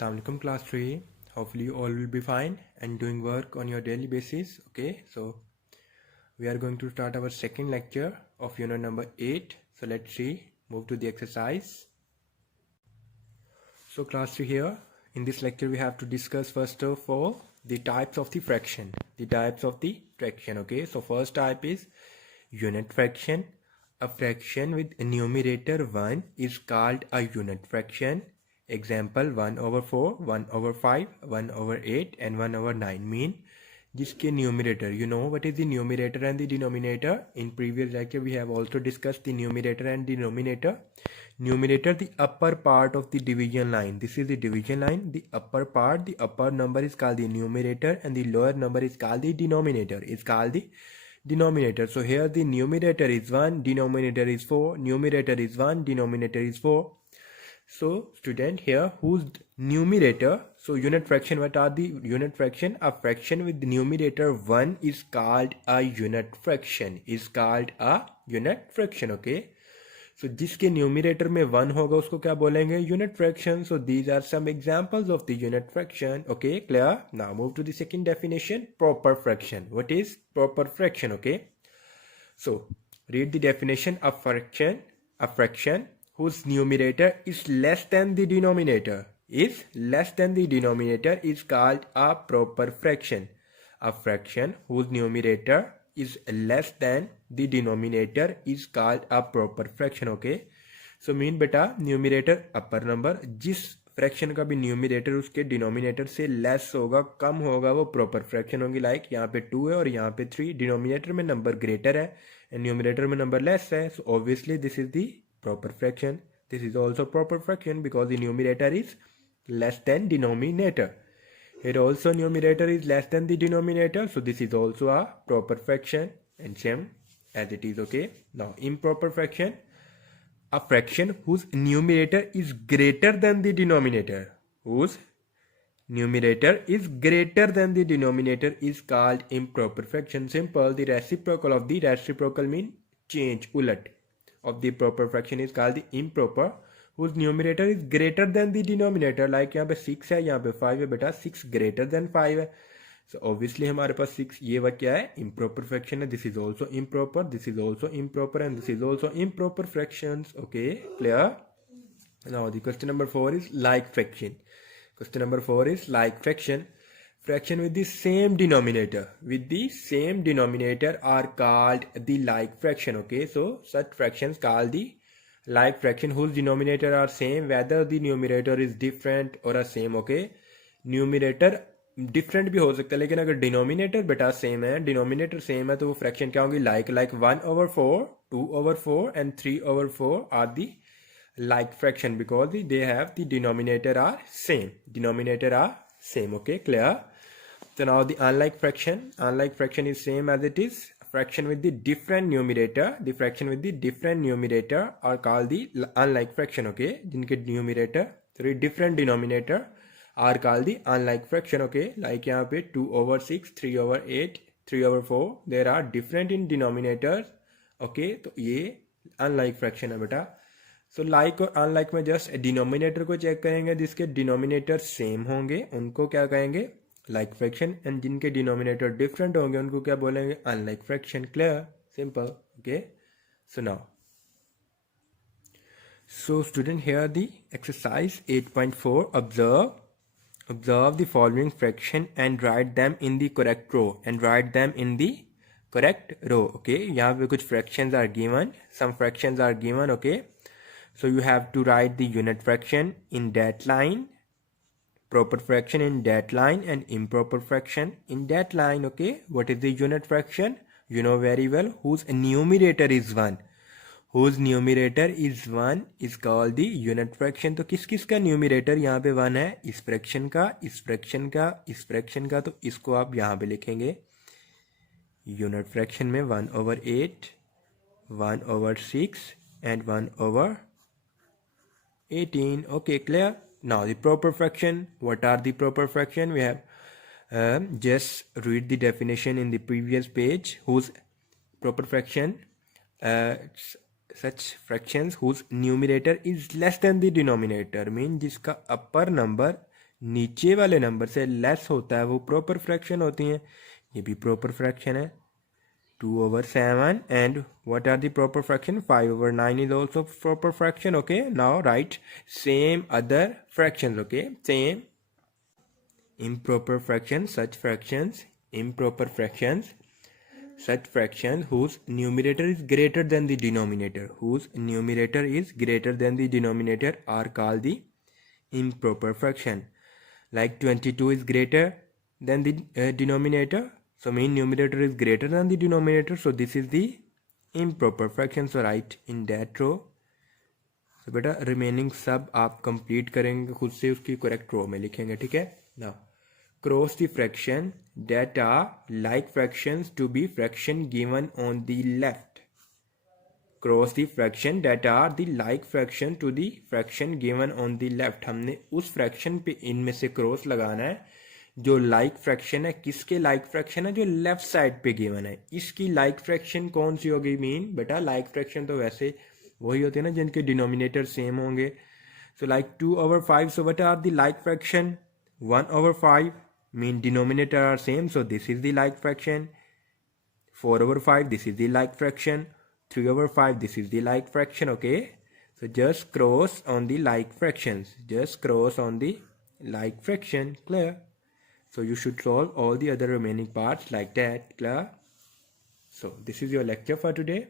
Assalamualaikum class 3. Hopefully you all will be fine and doing work on your daily basis. Okay, so we are going to start our second lecture of unit number 8. So let's see, move to the exercise. So class 3, here in this lecture we have to discuss first of all the types of the fraction. Okay, so first type is unit fraction. A fraction with a numerator 1 is called a unit fraction. Example 1 over 4, 1 over 5, 1 over 8 and 1 over 9 mean जिसके numerator, you know what is the numerator and the denominator. In previous lecture we have also discussed the numerator and denominator. Numerator, the upper part of the division line. This is the division line. The upper part, the upper number is called the numerator and the lower number is called the denominator. So here the numerator is 1, denominator is 4, numerator is 1, denominator is 4. So student, here whose numerator, so unit fraction, what are the unit fraction? A fraction with the numerator 1 is called a unit fraction, okay. So जिसके numerator में 1 होगा उसको क्या बोलेंगे? Unit fraction. So these are some examples of the unit fraction. Okay, clear? Now move to the second definition, proper fraction. What is proper fraction? Okay, so read the definition of fraction. A fraction whose numerator is less than the denominator is called a proper fraction. A fraction whose numerator is less than the denominator is called a proper fraction. Okay, so mean beta numerator upper number, जिस fraction का भी numerator उसके denominator से less होगा, कम होगा, वो proper fraction होगी. Like यहाँ पे 2 है और यहाँ पे 3, denominator में number greater है and numerator में number less है, so obviously this is the proper fraction. This is also proper fraction because the numerator is less than denominator. Here also numerator is less than the denominator, so this is also a proper fraction and same as it is. Okay, now improper fraction. A fraction whose numerator is greater than the denominator, is called improper fraction. Simple. The reciprocal mean change, ulat of the proper fraction is called the improper, whose numerator is greater than the denominator. Like यहाँ पे 6 है, यहाँ पे 5 है, बेटा 6 greater than 5 है, so obviously हमारे पास 6, ये वह क्या है? Improper fraction है. This is also improper, this is also improper and this is also improper fractions. Okay, clear? Now the question number 4 is like fraction. Fraction with the same denominator are called the like fraction. Okay, so such fractions called the like fraction whose denominator are same whether the numerator is different or a same. Okay, numerator different भी हो सकता है, लेकिन अगर denominator बेटा same है, तो वो fraction क्या होंगी? like 1 over 4, 2 over 4 and 3 over 4 are the like fraction because they have the denominator are same. Okay, clear? So now the unlike fraction is same as it is. Fraction with the different numerator are called the unlike fraction. Okay, जिनके different denominator are called the unlike fraction. Okay, like यहाँ पे 2 over 6, 3 over 8, 3 over 4, there are different in denominators. Okay, तो ये unlike fraction है बेटा. So like और unlike में just denominator को check करेंगे, जिसके denominator same होंगे उनको क्या कहेंगे? Like fraction, and जिनके denominator different होंगे उनको क्या बोलेंगे? Unlike fraction. Clear? Simple. Okay, so now, so student, here the exercise 8.4. Observe the following fraction and write them in the correct row. Okay, यहाँ पे कुछ fractions are given, some fractions are given. Okay, so you have to write the unit fraction in that line, proper fraction in that line and improper fraction in that line. Okay, what is the unit fraction? You know very well, whose numerator is 1 is called the unit fraction. तो किस का numerator यहाँ पे 1 है? इस fraction का, तो इसको आप यहाँ पे लिखेंगे unit fraction में 1 over 8, 1 over 6 and 1 over 18. Okay, clear? Now the proper fraction. What are the proper fraction? We have just read the definition in the previous page. Whose proper fraction, such fractions whose numerator is less than the denominator, mean जिसका upper number नीचे वाले number से less होता है वो proper fraction होती हैं. ये भी प्रॉपर फ्रैक्शन है. 2/7 and what are the proper fraction? 5/9 is also proper fraction. Okay, now write same other fractions. Okay, same improper fractions, improper fractions, such fractions whose numerator is greater than the denominator, are called the improper fraction. Like 22 is greater than the denominator, so mean numerator is greater than the denominator, so this is the improper fraction. So write in that row. तो बेटा remaining सब आप complete करेंगे खुद से, उसकी correct रो में लिखेंगे. ठीक है. Now cross the fraction that are like fractions to be fraction given on the left. Cross the fraction that are the like fraction to the fraction given on the left. हमने उस fraction पे इनमें से cross लगाना है जो like fraction है. किसके लाइक फ्रैक्शन है? जो लेफ्ट साइड पे गिवन है. इसकी लाइक फ्रैक्शन कौन सी होगी? मीन बेटा लाइक फ्रैक्शन तो वैसे वही होते हैं ना जिनके डिनोमिनेटर सेम होंगे. So like 2/5. So what are the like fraction? 1/5 mean denominator are same, so this is the like fraction. 4/5, this is the like fraction. 3/5, this is the like fraction. Okay, so just cross on the like fractions, clear? So you should solve all the other remaining parts like that. Clear? So this is your lecture for today.